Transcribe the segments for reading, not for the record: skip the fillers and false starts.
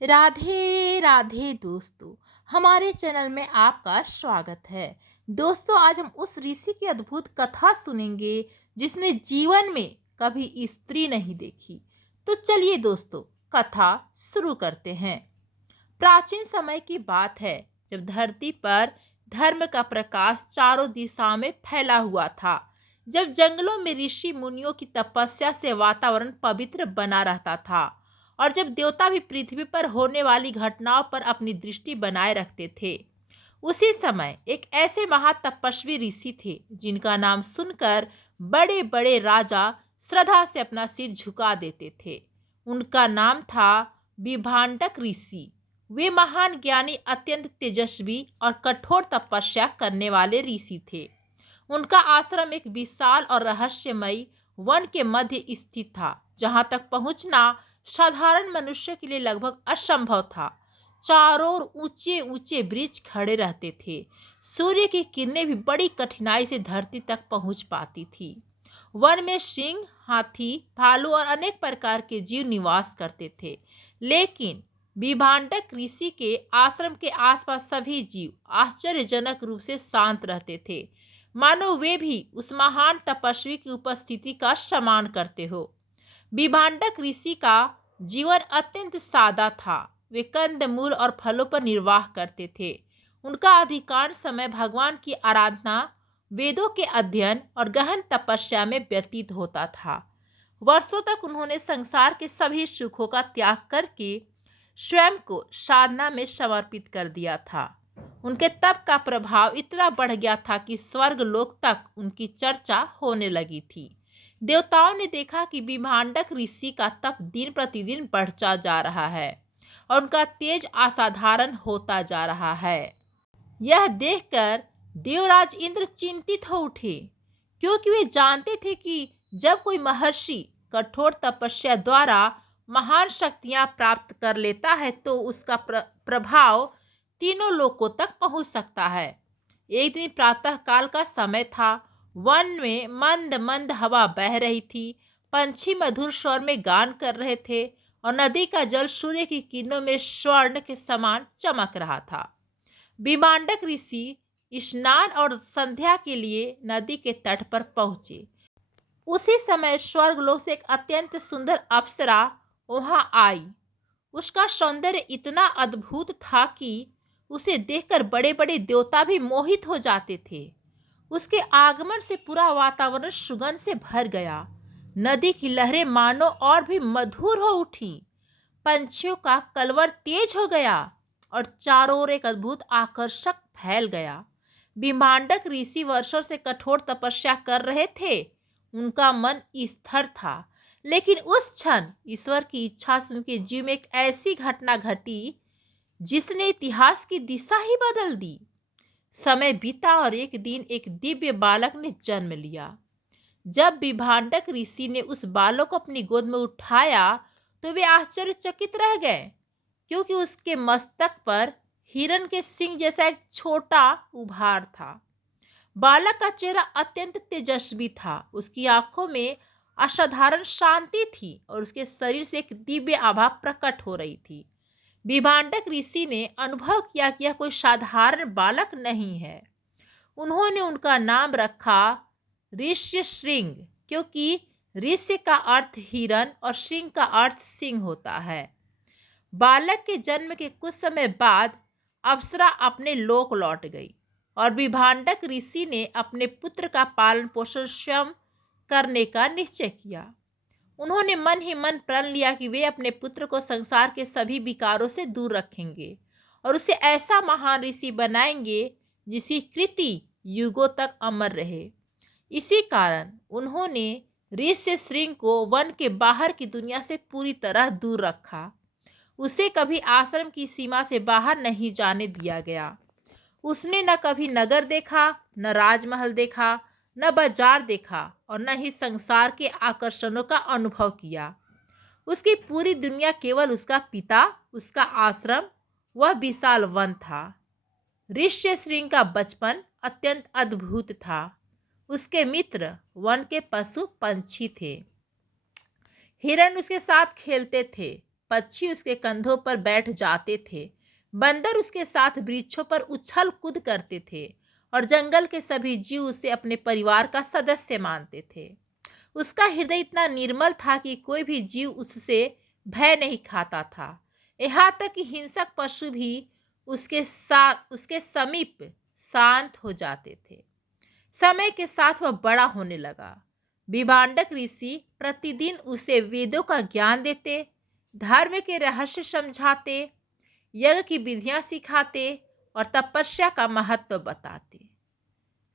राधे राधे दोस्तों। हमारे चैनल में आपका स्वागत है। दोस्तों, आज हम उस ऋषि की अद्भुत कथा सुनेंगे जिसने जीवन में कभी स्त्री नहीं देखी। तो चलिए दोस्तों, कथा शुरू करते हैं। प्राचीन समय की बात है, जब धरती पर धर्म का प्रकाश चारों दिशा में फैला हुआ था। जब जंगलों में ऋषि मुनियों की तपस्या से वातावरण पवित्र बना रहता था, और जब देवता भी पृथ्वी पर होने वाली घटनाओं पर अपनी दृष्टि बनाए रखते थे। उसी समय एक ऐसे महातपस्वी ऋषि थे जिनका नाम सुनकर बड़े बड़े राजा श्रद्धा से अपना सिर झुका देते थे। उनका नाम था विभांडक ऋषि। वे महान ज्ञानी, अत्यंत तेजस्वी और कठोर तपस्या करने वाले ऋषि थे। उनका आश्रम एक विशाल और रहस्यमयी वन के मध्य स्थित था, जहां तक पहुंचना साधारण मनुष्य के लिए लगभग असंभव था। चारों ओर ऊंचे ऊंचे वृक्ष खड़े रहते थे। सूर्य की किरणें भी बड़ी कठिनाई से धरती तक पहुंच पाती थी। वन में सिंह, हाथी, भालू और अनेक प्रकार के जीव निवास करते थे। लेकिन विभांडक ऋषि के आश्रम के आसपास सभी जीव आश्चर्यजनक रूप से शांत रहते थे, मानो वे भी उस महान तपस्वी की उपस्थिति का सम्मान करते हो। विभांडक ऋषि का जीवन अत्यंत सादा था। वे कंदमूल और फलों पर निर्वाह करते थे। उनका अधिकांश समय भगवान की आराधना, वेदों के अध्ययन और गहन तपस्या में व्यतीत होता था। वर्षों तक उन्होंने संसार के सभी सुखों का त्याग करके स्वयं को साधना में समर्पित कर दिया था। उनके तप का प्रभाव इतना बढ़ गया था कि स्वर्ग लोक तक उनकी चर्चा होने लगी थी। देवताओं ने देखा कि विभांडक ऋषि का तप दिन प्रतिदिन बढ़ता जा रहा है और उनका तेज असाधारण होता जा रहा है। यह देखकर देवराज इंद्र चिंतित हो उठे, क्योंकि वे जानते थे कि जब कोई महर्षि कठोर तपस्या द्वारा महान शक्तियां प्राप्त कर लेता है तो उसका प्रभाव तीनों लोकों तक पहुंच सकता है। एक दिन प्रातः काल का समय था। वन में मंद मंद हवा बह रही थी। पंछी मधुर स्वर में गान कर रहे थे और नदी का जल सूर्य की किरणों में स्वर्ण के समान चमक रहा था। विभांडक ऋषि स्नान और संध्या के लिए नदी के तट पर पहुंचे। उसी समय स्वर्गलोक से एक अत्यंत सुंदर अप्सरा वहां आई। उसका सौंदर्य इतना अद्भुत था कि उसे देखकर बड़े बड़े देवता भी मोहित हो जाते थे। उसके आगमन से पूरा वातावरण सुगंध से भर गया। नदी की लहरें मानो और भी मधुर हो उठी। पंछियों का कलरव तेज हो गया और चारों ओर एक अद्भुत आकर्षक फैल गया। विभांडक ऋषि वर्षों से कठोर तपस्या कर रहे थे। उनका मन स्थिर था, लेकिन उस क्षण ईश्वर की इच्छा से उनके जीव में एक ऐसी घटना घटी जिसने इतिहास की दिशा ही बदल दी। समय बीता और एक दिन एक दिव्य बालक ने जन्म लिया। जब विभांडक ऋषि ने उस बालक को अपनी गोद में उठाया तो वे आश्चर्यचकित रह गए, क्योंकि उसके मस्तक पर हिरण के सिंह जैसा एक छोटा उभार था। बालक का चेहरा अत्यंत तेजस्वी था। उसकी आंखों में असाधारण शांति थी और उसके शरीर से एक दिव्य आभा प्रकट हो रही थी। विभांडक ऋषि ने अनुभव किया कि यह कोई साधारण बालक नहीं है। उन्होंने उनका नाम रखा ऋष्य श्रृंग, क्योंकि ऋष्य का अर्थ हिरण और श्रृंग का अर्थ सिंह होता है। बालक के जन्म के कुछ समय बाद अप्सरा अपने लोक लौट गई और विभांडक ऋषि ने अपने पुत्र का पालन पोषण स्वयं करने का निश्चय किया। उन्होंने मन ही मन प्रण लिया कि वे अपने पुत्र को संसार के सभी विकारों से दूर रखेंगे और उसे ऐसा महान ऋषि बनाएंगे जिसकी कृति युगों तक अमर रहे। इसी कारण उन्होंने ऋष्य श्रृंग को वन के बाहर की दुनिया से पूरी तरह दूर रखा। उसे कभी आश्रम की सीमा से बाहर नहीं जाने दिया गया। उसने न कभी नगर देखा, न राजमहल देखा, न बाजार देखा और न ही संसार के आकर्षणों का अनुभव किया। उसकी पूरी दुनिया केवल उसका पिता, उसका आश्रम, वह विशाल वन था। ऋष्य श्रृंग का बचपन अत्यंत अद्भुत था। उसके मित्र वन के पशु पंछी थे। हिरण उसके साथ खेलते थे, पक्षी उसके कंधों पर बैठ जाते थे, बंदर उसके साथ वृक्षों पर उछल कूद करते थे और जंगल के सभी जीव उसे अपने परिवार का सदस्य मानते थे। उसका हृदय इतना निर्मल था कि कोई भी जीव उससे भय नहीं खाता था। यहाँ तक कि हिंसक पशु भी उसके समीप शांत हो जाते थे। समय के साथ वह बड़ा होने लगा। विभांडक ऋषि प्रतिदिन उसे वेदों का ज्ञान देते, धर्म के रहस्य समझाते, यज्ञ की विधियां सिखाते और तपस्या का महत्व बताते।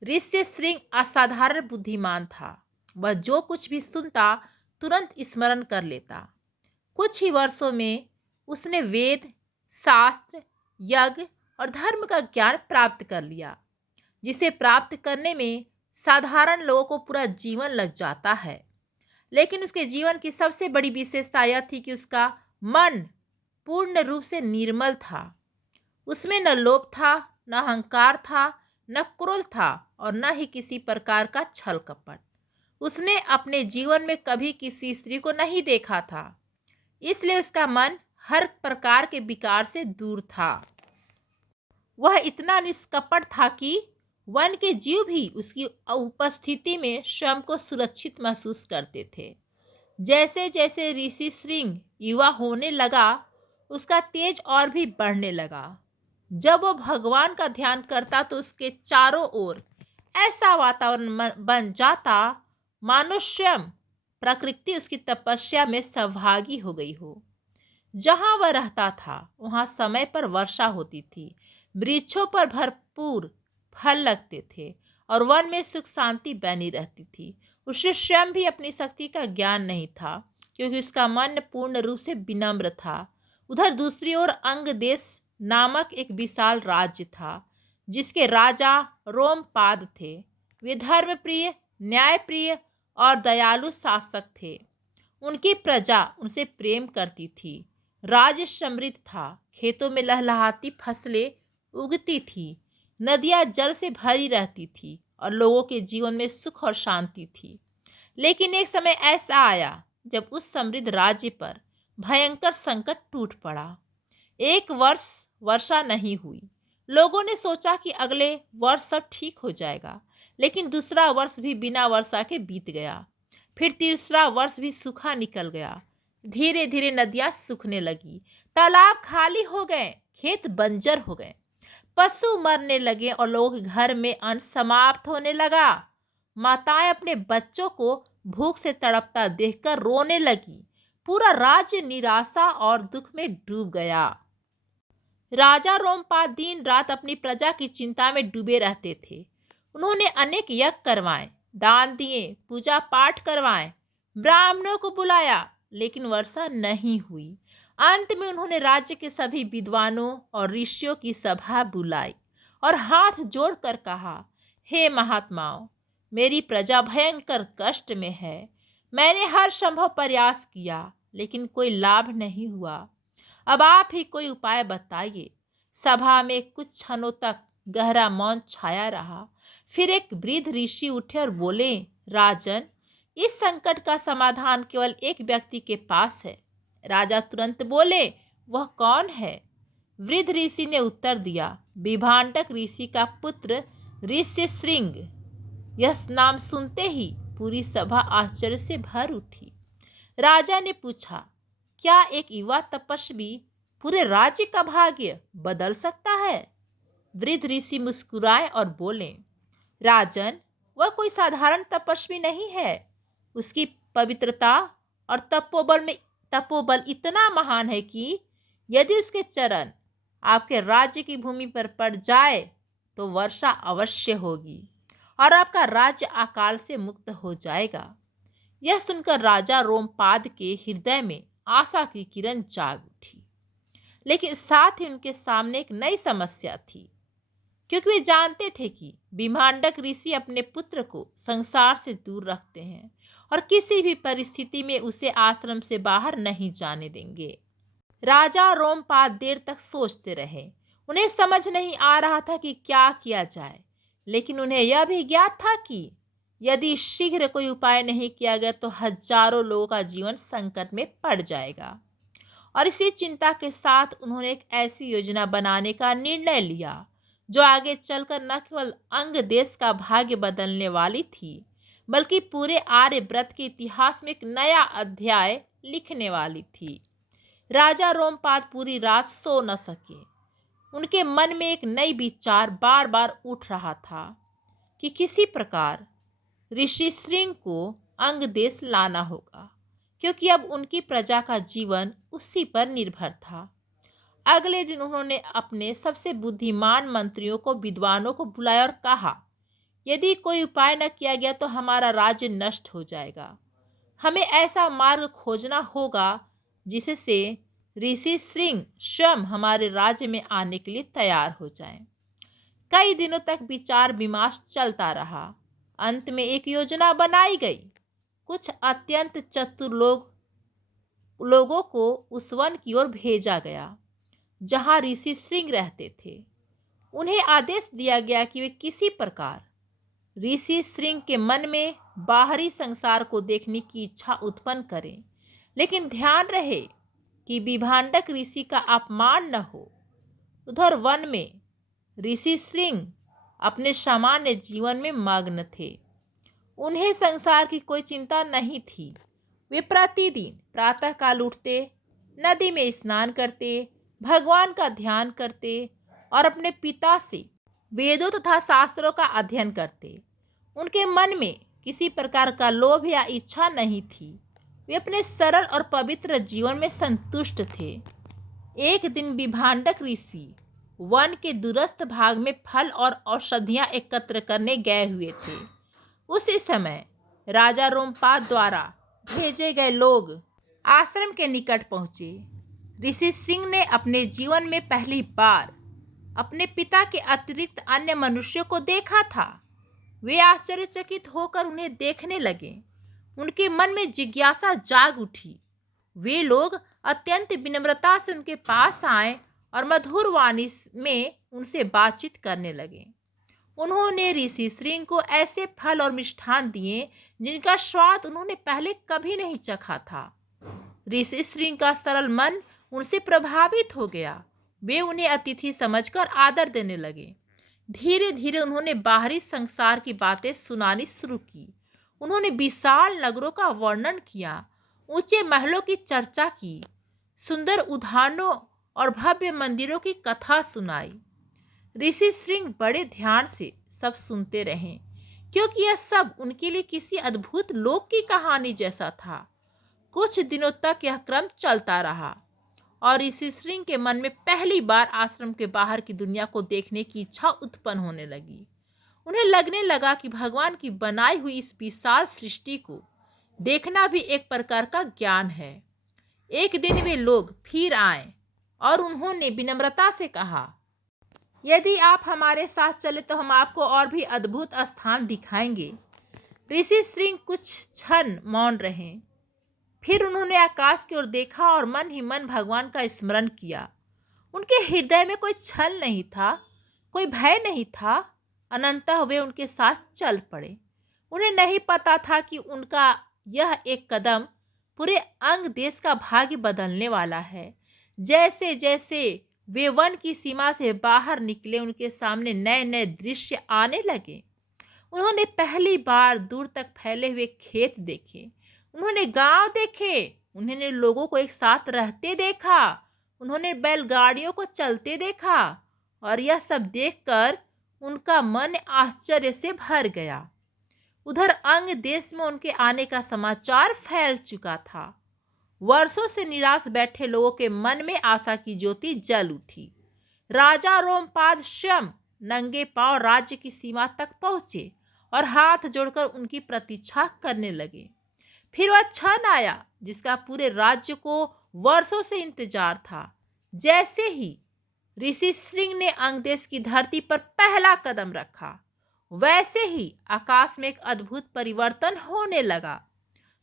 ऋषि श्रृंग असाधारण बुद्धिमान था। वह जो कुछ भी सुनता तुरंत स्मरण कर लेता। कुछ ही वर्षों में उसने वेद, शास्त्र, यज्ञ और धर्म का ज्ञान प्राप्त कर लिया, जिसे प्राप्त करने में साधारण लोगों को पूरा जीवन लग जाता है। लेकिन उसके जीवन की सबसे बड़ी विशेषता यह थी कि उसका मन पूर्ण रूप से निर्मल था। उसमें न लोभ था, न अहंकार था, न क्रोध था और न ही किसी प्रकार का छल कपट। उसने अपने जीवन में कभी किसी स्त्री को नहीं देखा था, इसलिए उसका मन हर प्रकार के विकार से दूर था। वह इतना निष्कपट था कि वन के जीव भी उसकी उपस्थिति में स्वयं को सुरक्षित महसूस करते थे। जैसे जैसे ऋषि श्रृंग युवा होने लगा, उसका तेज और भी बढ़ने लगा। जब वह भगवान का ध्यान करता तो उसके चारों ओर ऐसा वातावरण बन जाता मानो स्वयं प्रकृति उसकी तपस्या में सहभागी हो गई हो। जहां वह रहता था वहां समय पर वर्षा होती थी, वृक्षों पर भरपूर फल लगते थे और वन में सुख शांति बनी रहती थी। उसे स्वयं भी अपनी शक्ति का ज्ञान नहीं था, क्योंकि उसका मन पूर्ण रूप से विनम्र था। उधर दूसरी ओर अंग देश नामक एक विशाल राज्य था, जिसके राजा रोमपाद थे। वे धर्मप्रिय, न्यायप्रिय और दयालु शासक थे। उनकी प्रजा उनसे प्रेम करती थी। राज्य समृद्ध था, खेतों में लहलहाती फसलें उगती थी, नदियां जल से भरी रहती थी और लोगों के जीवन में सुख और शांति थी। लेकिन एक समय ऐसा आया जब उस समृद्ध राज्य पर भयंकर संकट टूट पड़ा। एक वर्ष वर्षा नहीं हुई। लोगों ने सोचा कि अगले वर्ष सब ठीक हो जाएगा, लेकिन दूसरा वर्ष भी बिना वर्षा के बीत गया। फिर तीसरा वर्ष भी सूखा निकल गया। धीरे धीरे नदियां सूखने लगी, तालाब खाली हो गए, खेत बंजर हो गए, पशु मरने लगे और लोगों के घर में अन्न समाप्त होने लगा। माताएं अपने बच्चों को भूख से तड़पता देखकर रोने लगी। पूरा राज्य निराशा और दुख में डूब गया। राजा रोमपाद दिन रात अपनी प्रजा की चिंता में डूबे रहते थे। उन्होंने अनेक यज्ञ करवाए, दान दिए, पूजा पाठ करवाए, ब्राह्मणों को बुलाया, लेकिन वर्षा नहीं हुई। अंत में उन्होंने राज्य के सभी विद्वानों और ऋषियों की सभा बुलाई और हाथ जोड़कर कहा, हे महात्माओं, मेरी प्रजा भयंकर कष्ट में है। मैंने हर संभव प्रयास किया, लेकिन कोई लाभ नहीं हुआ। अब आप ही कोई उपाय बताइए। सभा में कुछ क्षणों तक गहरा मौन छाया रहा। फिर एक वृद्ध ऋषि उठे और बोले, राजन, इस संकट का समाधान केवल एक व्यक्ति के पास है। राजा तुरंत बोले, वह कौन है? वृद्ध ऋषि ने उत्तर दिया, विभांडक ऋषि का पुत्र ऋषि श्रृंग। यह नाम सुनते ही पूरी सभा आश्चर्य से भर उठी। राजा ने पूछा, क्या एक युवा तपस्वी पूरे राज्य का भाग्य बदल सकता है? वृद्ध ऋषि मुस्कुराए और बोले, राजन, वह कोई साधारण तपस्वी नहीं है। उसकी पवित्रता और तपोबल इतना महान है कि यदि उसके चरण आपके राज्य की भूमि पर पड़ जाए तो वर्षा अवश्य होगी और आपका राज्य अकाल से मुक्त हो जाएगा। यह सुनकर राजा रोमपाद के हृदय में आशा की किरण जाग उठी। लेकिन साथ ही उनके सामने एक नई समस्या थी, क्योंकि वे जानते थे कि विभांडक ऋषि अपने पुत्र को संसार से दूर रखते हैं और किसी भी परिस्थिति में उसे आश्रम से बाहर नहीं जाने देंगे। राजा रोमपाद देर तक सोचते रहे। उन्हें समझ नहीं आ रहा था कि क्या किया जाए, लेकिन उन्हें यह भी ज्ञात था कि यदि शीघ्र कोई उपाय नहीं किया गया तो हजारों लोगों का जीवन संकट में पड़ जाएगा। और इसी चिंता के साथ उन्होंने एक ऐसी योजना बनाने का निर्णय लिया जो आगे चलकर न केवल अंग देश का भाग्य बदलने वाली थी, बल्कि पूरे आर्यव्रत के इतिहास में एक नया अध्याय लिखने वाली थी। राजा रोमपाद पूरी रात सो न सके। उनके मन में एक नई विचार बार बार उठ रहा था कि किसी प्रकार ऋषि श्रृंग को अंग देश लाना होगा, क्योंकि अब उनकी प्रजा का जीवन उसी पर निर्भर था। अगले दिन उन्होंने अपने सबसे बुद्धिमान मंत्रियों को, विद्वानों को बुलाया और कहा, यदि कोई उपाय न किया गया तो हमारा राज्य नष्ट हो जाएगा। हमें ऐसा मार्ग खोजना होगा जिससे ऋषि श्रृंग स्वयं हमारे राज्य में आने के लिए तैयार हो जाएं। कई दिनों तक विचार विमर्श चलता रहा। अंत में एक योजना बनाई गई। कुछ अत्यंत चतुर लोगों को उस वन की ओर भेजा गया जहां ऋषि श्रृंग रहते थे। उन्हें आदेश दिया गया कि वे किसी प्रकार ऋषि श्रृंग के मन में बाहरी संसार को देखने की इच्छा उत्पन्न करें, लेकिन ध्यान रहे कि विभांडक ऋषि का अपमान न हो। उधर वन में ऋषि श्रृंग अपने सामान्य जीवन में मग्न थे। उन्हें संसार की कोई चिंता नहीं थी। वे प्रतिदिन प्रातःकाल उठते, नदी में स्नान करते, भगवान का ध्यान करते और अपने पिता से वेदों तथा शास्त्रों का अध्ययन करते। उनके मन में किसी प्रकार का लोभ या इच्छा नहीं थी। वे अपने सरल और पवित्र जीवन में संतुष्ट थे। एक दिन विभांडक ऋषि वन के दूरस्थ भाग में फल और औषधियां एकत्र करने गए हुए थे। उसी समय राजा रोमपाद द्वारा भेजे गए लोग आश्रम के निकट पहुंचे। ऋषि सिंह ने अपने जीवन में पहली बार अपने पिता के अतिरिक्त अन्य मनुष्यों को देखा था। वे आश्चर्यचकित होकर उन्हें देखने लगे। उनके मन में जिज्ञासा जाग उठी। वे लोग अत्यंत विनम्रता से उनके पास आए और मधुर वाणी में उनसे बातचीत करने लगे। उन्होंने ऋषि श्रृंग को ऐसे फल और मिष्ठान दिए जिनका स्वाद उन्होंने पहले कभी नहीं चखा था। ऋषि श्रृंग का सरल मन उनसे प्रभावित हो गया। वे उन्हें अतिथि समझकर आदर देने लगे। धीरे धीरे उन्होंने बाहरी संसार की बातें सुनानी शुरू की। उन्होंने विशाल नगरों का वर्णन किया, ऊंचे महलों की चर्चा की, सुंदर उद्यानों और भव्य मंदिरों की कथा सुनाई। ऋषि श्रृंग बड़े ध्यान से सब सुनते रहे, क्योंकि यह सब उनके लिए किसी अद्भुत लोक की कहानी जैसा था। कुछ दिनों तक यह क्रम चलता रहा और ऋषि श्रृंग के मन में पहली बार आश्रम के बाहर की दुनिया को देखने की इच्छा उत्पन्न होने लगी। उन्हें लगने लगा कि भगवान की बनाई हुई इस विशाल सृष्टि को देखना भी एक प्रकार का ज्ञान है। एक दिन वे लोग फिर आए और उन्होंने विनम्रता से कहा, यदि आप हमारे साथ चले तो हम आपको और भी अद्भुत स्थान दिखाएंगे। ऋषि श्रृंग कुछ क्षण मौन रहे। फिर उन्होंने आकाश की ओर देखा और मन ही मन भगवान का स्मरण किया। उनके हृदय में कोई छल नहीं था, कोई भय नहीं था। अनंतः वे उनके साथ चल पड़े। उन्हें नहीं पता था कि उनका यह एक कदम पूरे अंग देश का भाग्य बदलने वाला है। जैसे जैसे वे वन की सीमा से बाहर निकले, उनके सामने नए नए दृश्य आने लगे। उन्होंने पहली बार दूर तक फैले हुए खेत देखे, उन्होंने गांव देखे, उन्होंने लोगों को एक साथ रहते देखा, उन्होंने बैलगाड़ियों को चलते देखा और यह सब देखकर उनका मन आश्चर्य से भर गया। उधर अंग देश में उनके आने का समाचार फैल चुका था। वर्षों से निराश बैठे लोगों के मन में आशा की ज्योति जल उठी। राजा रोमपाद स्वयं नंगे पांव राज्य की सीमा तक पहुंचे और हाथ जोड़कर उनकी प्रतीक्षा करने लगे। फिर वह क्षण आया जिसका पूरे राज्य को वर्षों से इंतजार था। जैसे ही ऋषि श्रृंग ने अंग देश की धरती पर पहला कदम रखा, वैसे ही आकाश में एक अद्भुत परिवर्तन होने लगा।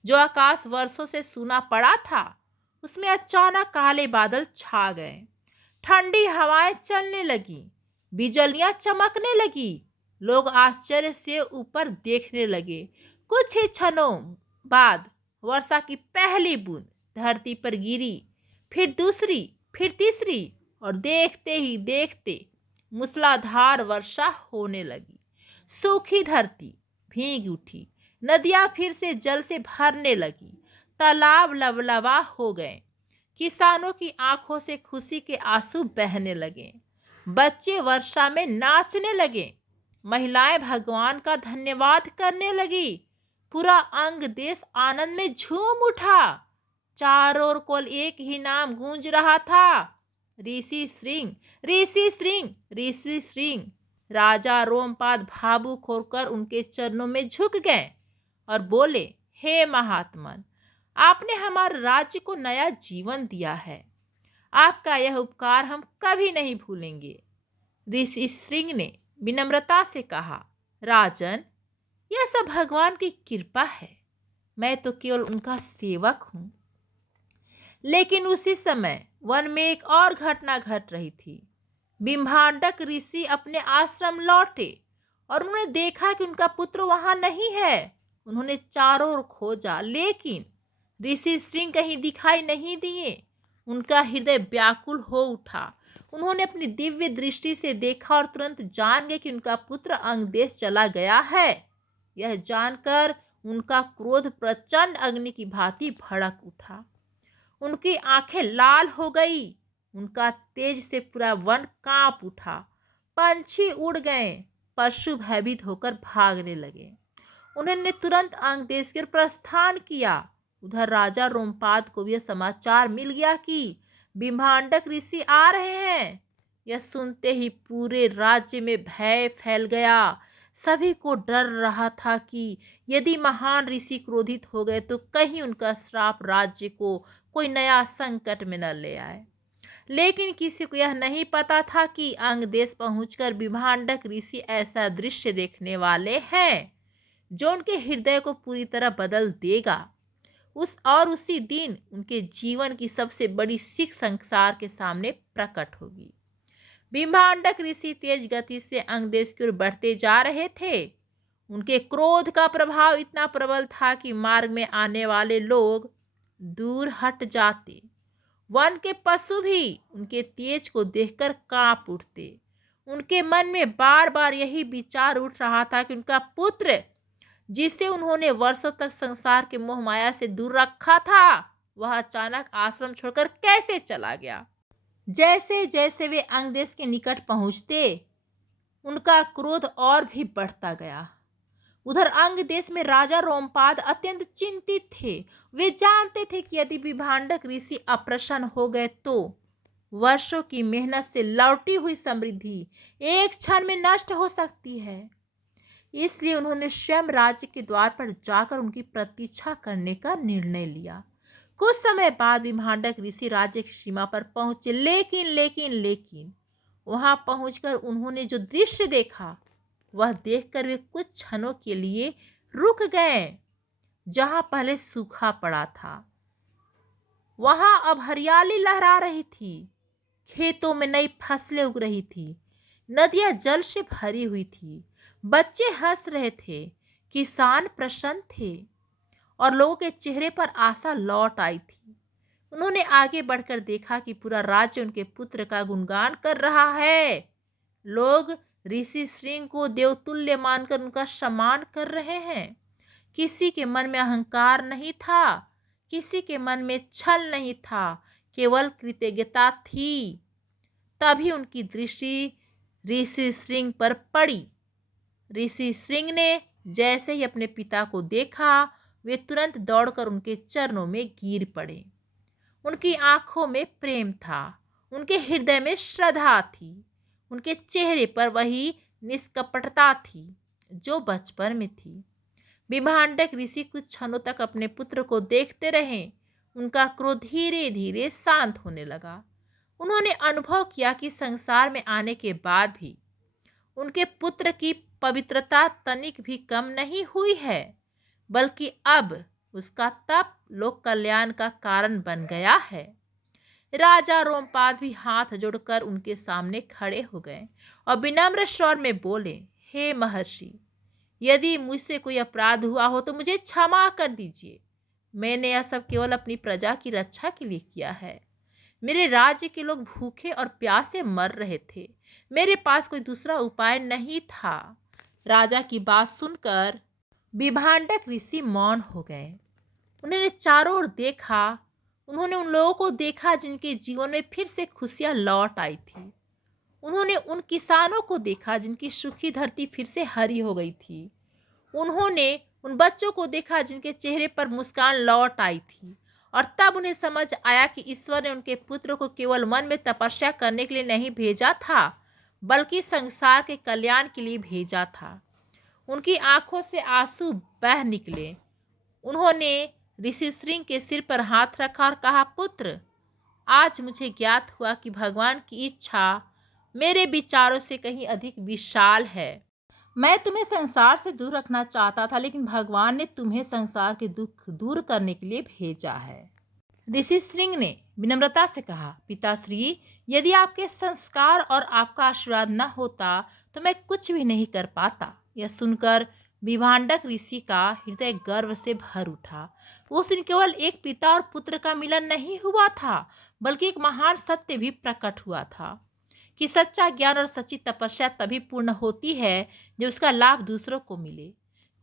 जो आकाश वर्षों से सूना पड़ा था, उसमें अचानक काले बादल छा गए। ठंडी हवाएं चलने लगी, बिजलियां चमकने लगी। लोग आश्चर्य से ऊपर देखने लगे। कुछ ही क्षणों बाद वर्षा की पहली बूंद धरती पर गिरी। फिर दूसरी, फिर तीसरी, और देखते ही देखते मूसलाधार वर्षा होने लगी। सूखी धरती भीग उठी, नदियां फिर से जल से भरने लगी, तालाब लबलबा हो गए, किसानों की आंखों से खुशी के आंसू बहने लगे, बच्चे वर्षा में नाचने लगे, महिलाएं भगवान का धन्यवाद करने लगी, पूरा अंग देश आनंद में झूम उठा। चारों ओर केवल एक ही नाम गूंज रहा था, ऋषि श्रृंग, ऋषि श्रृंग, ऋषि श्रृंग। राजा रोमपाद भावुक होकर उनके चरणों में झुक गए और बोले, हे महात्मन, आपने हमारे राज्य को नया जीवन दिया है। आपका यह उपकार हम कभी नहीं भूलेंगे। ऋषि श्रृंग ने विनम्रता से कहा, राजन, यह सब भगवान की कृपा है, मैं तो केवल उनका सेवक हूं। लेकिन उसी समय वन में एक और घटना घट रही थी। बिम्भांडक ऋषि अपने आश्रम लौटे और उन्होंने देखा कि उनका पुत्र वहां नहीं है। उन्होंने चारों ओर खोजा, लेकिन ऋषि श्रृंग कहीं दिखाई नहीं दिए। उनका हृदय व्याकुल हो उठा। उन्होंने अपनी दिव्य दृष्टि से देखा और तुरंत जान गए कि उनका पुत्र अंगदेश चला गया है। यह जानकर उनका क्रोध प्रचंड अग्नि की भांति भड़क उठा। उनकी आंखें लाल हो गई। उनका तेज से पूरा वन कांप उठा। पंछी उड़ गए, पशु भयभीत होकर भागने लगे। उन्होंने तुरंत अंगदेश की ओर प्रस्थान किया। उधर राजा रोमपाद को यह समाचार मिल गया कि बिम्भांडक ऋषि आ रहे हैं। यह सुनते ही पूरे राज्य में भय फैल गया। सभी को डर रहा था कि यदि महान ऋषि क्रोधित हो गए तो कहीं उनका श्राप राज्य को कोई नया संकट में न ले आए। लेकिन किसी को यह नहीं पता था कि अंगदेश पहुंचकर बिम्भांडक ऋषि ऐसा दृश्य देखने वाले हैं जो उनके हृदय को पूरी तरह बदल देगा। उसी दिन उनके जीवन की सबसे बड़ी सीख संसार के सामने प्रकट होगी। बिम्भांडक ऋषि तेज गति से अंगदेश की ओर बढ़ते जा रहे थे। उनके क्रोध का प्रभाव इतना प्रबल था कि मार्ग में आने वाले लोग दूर हट जाते। वन के पशु भी उनके तेज को देखकर कांप उठते। उनके मन में बार बार यही विचार उठ रहा था कि उनका पुत्र, जिसे उन्होंने वर्षों तक संसार के मोह माया से दूर रखा था, वह अचानक आश्रम छोड़कर कैसे चला गया। जैसे जैसे वे अंगदेश के निकट पहुंचते, उनका क्रोध और भी बढ़ता गया। उधर अंगदेश में राजा रोमपाद अत्यंत चिंतित थे। वे जानते थे कि यदि बिम्भांडक ऋषि अप्रसन्न हो गए तो वर्षों की मेहनत से लौटी हुई समृद्धि एक क्षण में नष्ट हो सकती है। इसलिए उन्होंने स्वयं राज्य के द्वार पर जाकर उनकी प्रतीक्षा करने का निर्णय लिया। कुछ समय बाद बिम्भांडक ऋषि राज्य की सीमा पर पहुंचे, लेकिन वहां पहुंचकर उन्होंने जो दृश्य देखा, वह देखकर वे कुछ क्षणों के लिए रुक गए। जहां पहले सूखा पड़ा था, वहां अब हरियाली लहरा रही थी। खेतों में नई फसलें उग रही थी। नदियां जल से भरी हुई थी। बच्चे हंस रहे थे। किसान प्रसन्न थे और लोगों के चेहरे पर आशा लौट आई थी। उन्होंने आगे बढ़कर देखा कि पूरा राज्य उनके पुत्र का गुणगान कर रहा है। लोग ऋषि श्रृंग को देवतुल्य मानकर उनका सम्मान कर रहे हैं। किसी के मन में अहंकार नहीं था, किसी के मन में छल नहीं था, केवल कृतज्ञता थी। तभी उनकी दृष्टि ऋषि श्रृंग पर पड़ी। ऋषि श्रृंग ने जैसे ही अपने पिता को देखा, वे तुरंत दौड़कर उनके चरणों में गिर पड़े। उनकी आंखों में प्रेम था, उनके हृदय में श्रद्धा थी, उनके चेहरे पर वही निष्कपटता थी जो बचपन में थी। बिम्भांडक ऋषि कुछ क्षणों तक अपने पुत्र को देखते रहे। उनका क्रोध धीरे धीरे शांत होने लगा। उन्होंने अनुभव किया कि संसार में आने के बाद भी उनके पुत्र की पवित्रता तनिक भी कम नहीं हुई है, बल्कि अब उसका तप लोक कल्याण का कारण बन गया है। राजा रोमपाद भी हाथ जोड़कर उनके सामने खड़े हो गए और विनम्र स्वर में बोले, हे महर्षि, यदि मुझसे कोई अपराध हुआ हो तो मुझे क्षमा कर दीजिए। मैंने यह सब केवल अपनी प्रजा की रक्षा के लिए किया है। मेरे राज्य के लोग भूखे और प्यास से मर रहे थे। मेरे पास कोई दूसरा उपाय नहीं था। राजा की बात सुनकर विभांडक ऋषि मौन हो गए। उन्होंने चारों ओर देखा। उन्होंने उन लोगों को देखा जिनके जीवन में फिर से खुशियां लौट आई थी। उन्होंने उन किसानों को देखा जिनकी सूखी धरती फिर से हरी हो गई थी। उन्होंने उन बच्चों को देखा जिनके चेहरे पर मुस्कान लौट आई थी। और तब उन्हें समझ आया कि ईश्वर ने उनके पुत्र को केवल वन में तपस्या करने के लिए नहीं भेजा था, बल्कि संसार के कल्याण के लिए भेजा था। उनकी आंखों से आंसू बह निकले। उन्होंने ऋषि श्रृंग के सिर पर हाथ रखा और कहा, पुत्र, आज मुझे ज्ञात हुआ कि भगवान की इच्छा मेरे विचारों से कहीं अधिक विशाल है। मैं तुम्हें संसार से दूर रखना चाहता था, लेकिन भगवान ने तुम्हें संसार के दुख दूर करने के लिए भेजा है। ऋषि श्रृंग ने विनम्रता से कहा, पिताश्री, यदि आपके संस्कार और आपका आशीर्वाद न होता तो मैं कुछ भी नहीं कर पाता। यह सुनकर विभांडक ऋषि का हृदय गर्व से भर उठा। उस दिन केवल एक पिता और पुत्र का मिलन नहीं हुआ था, बल्कि एक महान सत्य भी प्रकट हुआ था कि सच्चा ज्ञान और सच्ची तपस्या तभी पूर्ण होती है जब उसका लाभ दूसरों को मिले।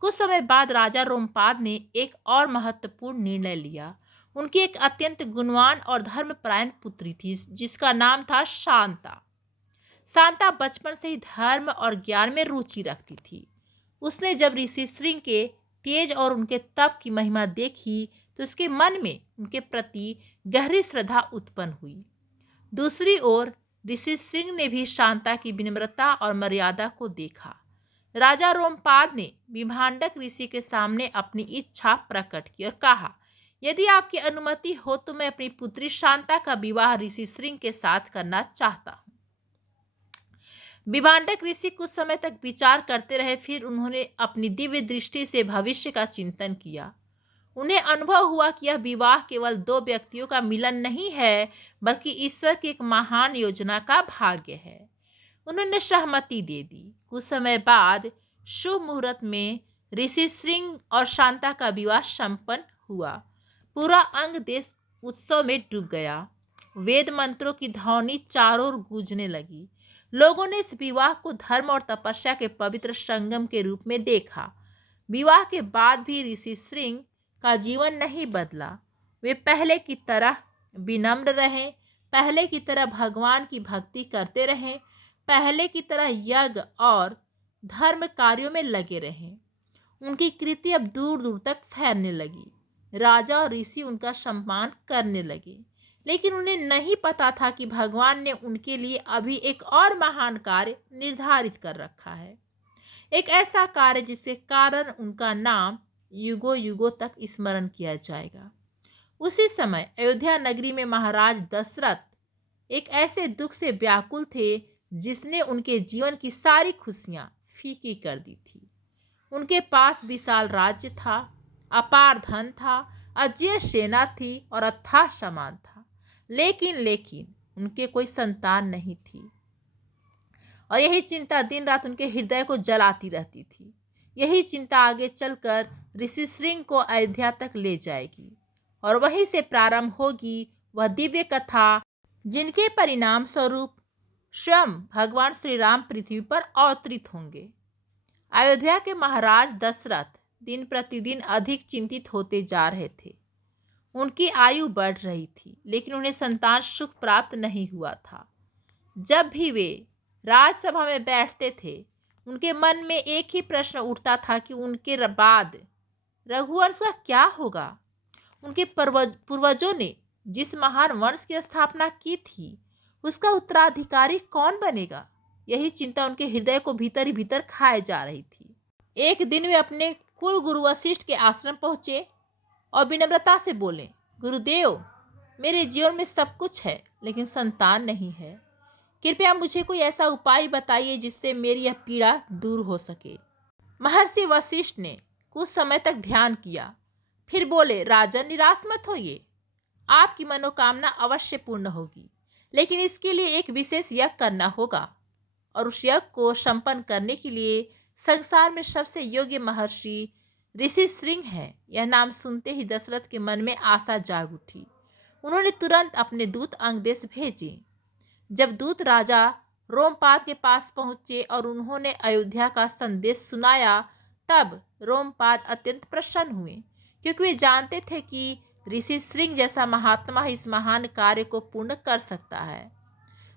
कुछ समय बाद राजा रोमपाद ने एक और महत्वपूर्ण निर्णय लिया। उनकी एक अत्यंत गुणवान और धर्मपरायण पुत्री थी जिसका नाम था शांता। शांता बचपन से ही धर्म और ज्ञान में रुचि रखती थी। उसने जब ऋषि श्रृंग के तेज और उनके तप की महिमा देखी तो उसके मन में उनके प्रति गहरी श्रद्धा उत्पन्न हुई। दूसरी ओर ऋषि श्रृंग ने भी शांता की विनम्रता और मर्यादा को देखा। राजा रोमपाद ने विभांडक ऋषि के सामने अपनी इच्छा प्रकट की और कहा, यदि आपकी अनुमति हो तो मैं अपनी पुत्री शांता का विवाह ऋषि श्रृंग के साथ करना चाहता हूँ। विभांडक ऋषि कुछ समय तक विचार करते रहे। फिर उन्होंने अपनी दिव्य दृष्टि से भविष्य का चिंतन किया। उन्हें अनुभव हुआ कि यह विवाह केवल दो व्यक्तियों का मिलन नहीं है, बल्कि ईश्वर की एक महान योजना का भाग्य है। उन्होंने सहमति दे दी। कुछ समय बाद शुभ मुहूर्त में ऋषि श्रृंग और शांता का विवाह संपन्न हुआ। पूरा अंग देश उत्सव में डूब गया। वेद मंत्रों की ध्वनि चारों ओर गूंजने लगी। लोगों ने इस विवाह को धर्म और तपस्या के पवित्र संगम के रूप में देखा। विवाह के बाद भी ऋषि श्रृंग का जीवन नहीं बदला। वे पहले की तरह विनम्र रहे, पहले की तरह भगवान की भक्ति करते रहे, पहले की तरह यज्ञ और धर्म कार्यों में लगे रहे। उनकी कृति अब दूर दूर तक फैलने लगी। राजा और ऋषि उनका सम्मान करने लगे, लेकिन उन्हें नहीं पता था कि भगवान ने उनके लिए अभी एक और महान कार्य निर्धारित कर रखा है। एक ऐसा कार्य जिसके कारण उनका नाम युगों युगों तक स्मरण किया जाएगा। उसी समय अयोध्या नगरी में महाराज दशरथ एक ऐसे दुख से व्याकुल थे जिसने उनके जीवन की सारी खुशियां फीकी कर दी थी। उनके पास विशाल राज्य था, अपार धन था, अजेय सेना थी और अथाह सम्मान था, लेकिन उनके कोई संतान नहीं थी। और यही चिंता दिन रात उनके हृदय को जलाती रहती थी। यही चिंता आगे चलकर ऋषि श्रृंग को अयोध्या तक ले जाएगी और वहीं से प्रारंभ होगी वह दिव्य कथा जिनके परिणाम स्वरूप स्वयं भगवान श्री राम पृथ्वी पर अवतरित होंगे। अयोध्या के महाराज दशरथ दिन प्रतिदिन अधिक चिंतित होते जा रहे थे। उनकी आयु बढ़ रही थी, लेकिन उन्हें संतान सुख प्राप्त नहीं हुआ था। जब भी वे राजसभा में बैठते थे, उनके मन में एक ही प्रश्न उठता था कि उनके बाद रघुवंश का क्या होगा। उनके पूर्वजों ने जिस महान वंश की स्थापना की थी, उसका उत्तराधिकारी कौन बनेगा। यही चिंता उनके हृदय को भीतर ही भीतर खाए जा रही थी। एक दिन वे अपने कुल गुरु वशिष्ठ के आश्रम पहुंचे और विनम्रता से बोले, गुरुदेव, मेरे जीवन में सब कुछ है लेकिन संतान नहीं है। कृपया मुझे कोई ऐसा उपाय बताइए जिससे मेरी यह पीड़ा दूर हो सके। महर्षि वशिष्ठ ने कुछ समय तक ध्यान किया, फिर बोले, राजन, निराश मत होइए। आपकी मनोकामना अवश्य पूर्ण होगी, लेकिन इसके लिए एक विशेष यज्ञ करना होगा और उस यज्ञ को संपन्न करने के लिए संसार में सबसे योग्य महर्षि ऋषि श्रृंग है। यह नाम सुनते ही दशरथ के मन में आशा जाग उठी। उन्होंने तुरंत अपने दूत अंग देश भेजे। जब दूत राजा रोमपाद के पास पहुंचे और उन्होंने अयोध्या का संदेश सुनाया, तब रोमपाद अत्यंत प्रसन्न हुए, क्योंकि वे जानते थे कि ऋषि श्रृंग जैसा महात्मा इस महान कार्य को पूर्ण कर सकता है।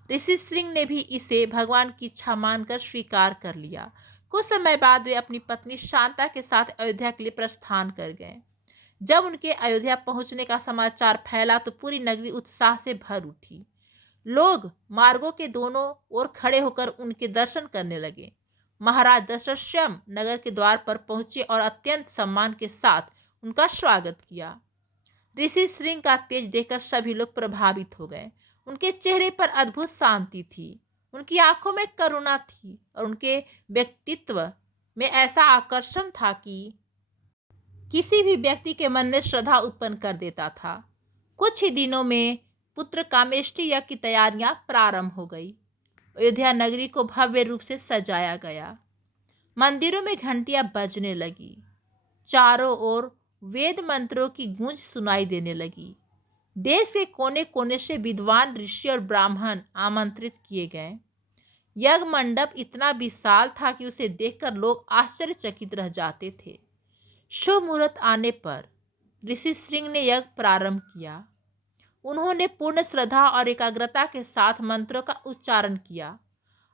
ऋषि श्रृंग ने भी इसे भगवान की इच्छा मानकर स्वीकार कर लिया। कुछ समय बाद वे अपनी पत्नी शांता के साथ अयोध्या के लिए प्रस्थान कर गए। जब उनके अयोध्या पहुंचने का समाचार फैला तो पूरी नगरी उत्साह से भर उठी। लोग मार्गों के दोनों ओर खड़े होकर उनके दर्शन करने लगे। महाराज दशरथ स्वयं नगर के द्वार पर पहुंचे और अत्यंत सम्मान के साथ उनका स्वागत किया। ऋषि श्रृंग का तेज देखकर सभी लोग प्रभावित हो गए। उनके चेहरे पर अद्भुत शांति थी, उनकी आंखों में करुणा थी और उनके व्यक्तित्व में ऐसा आकर्षण था कि किसी भी व्यक्ति के मन में श्रद्धा उत्पन्न कर देता था। कुछ ही दिनों में पुत्र कामेष्टि यज्ञ की तैयारियां प्रारंभ हो गई। अयोध्या नगरी को भव्य रूप से सजाया गया। मंदिरों में घंटियां बजने लगी। चारों ओर वेद मंत्रों की गूंज सुनाई देने लगी। देश के कोने कोने से विद्वान ऋषि और ब्राह्मण आमंत्रित किए गए। यज्ञ मंडप इतना विशाल था कि उसे देखकर लोग आश्चर्यचकित रह जाते थे। शुभ मुहूर्त आने पर ऋषि श्रृंग ने यज्ञ प्रारंभ किया। उन्होंने पूर्ण श्रद्धा और एकाग्रता के साथ मंत्रों का उच्चारण किया।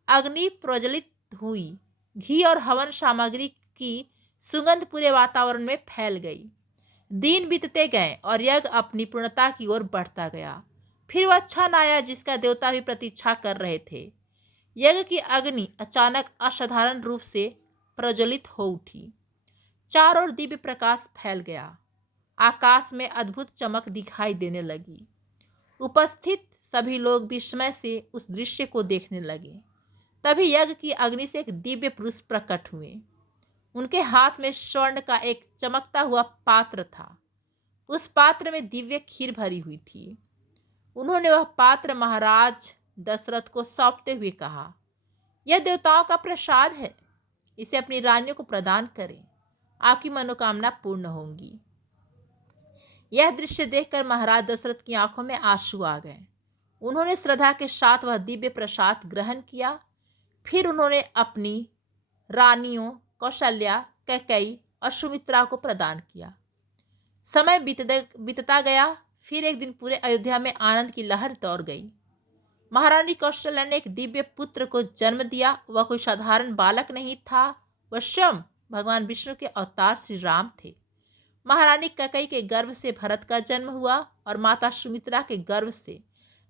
अग्नि प्रज्वलित हुई। घी और हवन सामग्री की सुगंध पूरे वातावरण में फैल गई। दिन बीतते गए और यज्ञ अपनी पूर्णता की ओर बढ़ता गया। फिर वह क्षण आया जिसका देवता भी प्रतीक्षा कर रहे थे। यज्ञ की अग्नि अचानक असाधारण रूप से प्रज्वलित हो उठी। चारों ओर दिव्य प्रकाश फैल गया। आकाश में अद्भुत चमक दिखाई देने लगी। उपस्थित सभी लोग विस्मय से उस दृश्य को देखने लगे। तभी यज्ञ की अग्नि से एक दिव्य पुरुष प्रकट हुए। उनके हाथ में स्वर्ण का एक चमकता हुआ पात्र था। उस पात्र में दिव्य खीर भरी हुई थी। उन्होंने वह पात्र महाराज दशरथ को सौंपते हुए कहा, यह देवताओं का प्रसाद है, इसे अपनी रानियों को प्रदान करें, आपकी मनोकामना पूर्ण होंगी। यह दृश्य देखकर महाराज दशरथ की आंखों में आंसू आ गए। उन्होंने श्रद्धा के साथ वह दिव्य प्रसाद ग्रहण किया। फिर उन्होंने अपनी रानियों कौशल्या, कैकेयी और सुमित्रा को प्रदान किया। समय बीतता गया। फिर एक दिन पूरे अयोध्या में आनंद की लहर दौड़ गई। महारानी कौशल्या ने एक दिव्य पुत्र को जन्म दिया। वह कोई साधारण बालक नहीं था, वह स्वयं भगवान विष्णु के अवतार श्री राम थे। महारानी कैकेयी के गर्भ से भरत का जन्म हुआ और माता सुमित्रा के गर्भ से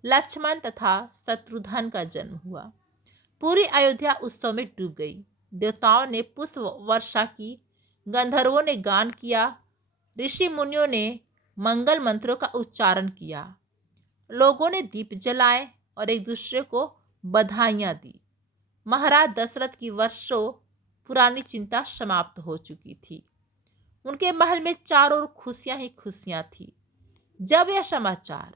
लक्ष्मण तथा शत्रुघ्न का जन्म हुआ। पूरी अयोध्या उत्सव में डूब गई। देवताओं ने पुष्प वर्षा की, गंधर्वों ने गान किया, ऋषि मुनियों ने मंगल मंत्रों का उच्चारण किया। लोगों ने दीप जलाए और एक दूसरे को बधाइयां दी। महाराज दशरथ की वर्षों पुरानी चिंता समाप्त हो चुकी थी। उनके महल में चारों ओर खुशियां ही खुशियां थी। जब यह समाचार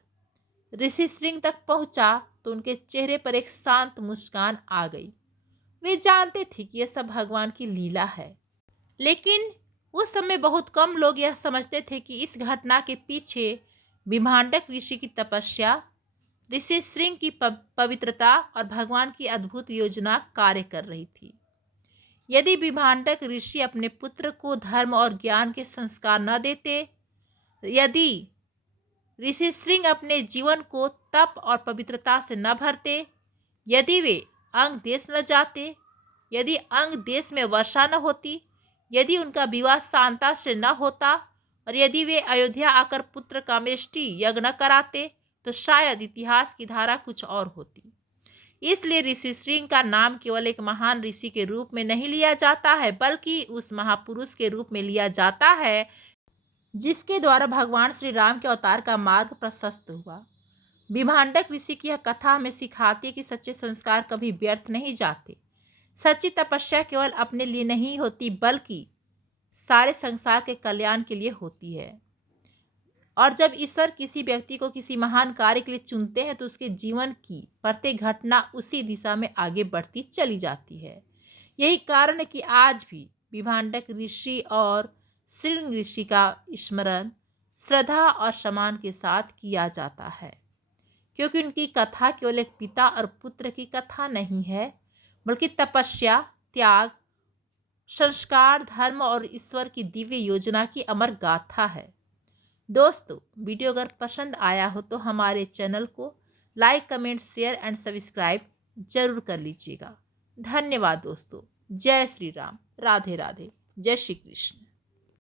ऋषि श्रृंग तक पहुंचा तो उनके चेहरे पर एक शांत मुस्कान आ गई। वे जानते थे कि यह सब भगवान की लीला है, लेकिन उस समय बहुत कम लोग यह समझते थे कि इस घटना के पीछे विभांडक ऋषि की तपस्या, ऋषि श्रृंग की पवित्रता और भगवान की अद्भुत योजना कार्य कर रही थी। यदि विभांडक ऋषि अपने पुत्र को धर्म और ज्ञान के संस्कार न देते, यदि ऋषि श्रृंग अपने जीवन को तप और पवित्रता से न भरते, यदि वे अंग देश न जाते, यदि अंग देश में वर्षा न होती, यदि उनका विवाह शांता से न होता और यदि वे अयोध्या आकर पुत्र कामेष्टि यज्ञ न कराते, तो शायद इतिहास की धारा कुछ और होती। इसलिए ऋषि श्रृंग का नाम केवल एक महान ऋषि के रूप में नहीं लिया जाता है, बल्कि उस महापुरुष के रूप में लिया जाता है जिसके द्वारा भगवान श्री राम के अवतार का मार्ग प्रशस्त हुआ। विभांडक ऋषि की यह कथा हमें सिखाती है कि सच्चे संस्कार कभी व्यर्थ नहीं जाते। सच्ची तपस्या केवल अपने लिए नहीं होती, बल्कि सारे संसार के कल्याण के लिए होती है। और जब ईश्वर किसी व्यक्ति को किसी महान कार्य के लिए चुनते हैं तो उसके जीवन की प्रत्येक घटना उसी दिशा में आगे बढ़ती चली जाती है। यही कारण है कि आज भी विभांडक ऋषि और श्रृंग ऋषि का स्मरण श्रद्धा और सम्मान के साथ किया जाता है, क्योंकि उनकी कथा केवल एक पिता और पुत्र की कथा नहीं है, बल्कि तपस्या, त्याग, संस्कार, धर्म और ईश्वर की दिव्य योजना की अमर गाथा है। दोस्तों, वीडियो अगर पसंद आया हो तो हमारे चैनल को like, comment, share and subscribe जरूर कर लीजिएगा। धन्यवाद दोस्तों। जय श्री राम। राधे राधे। जय श्री कृष्ण।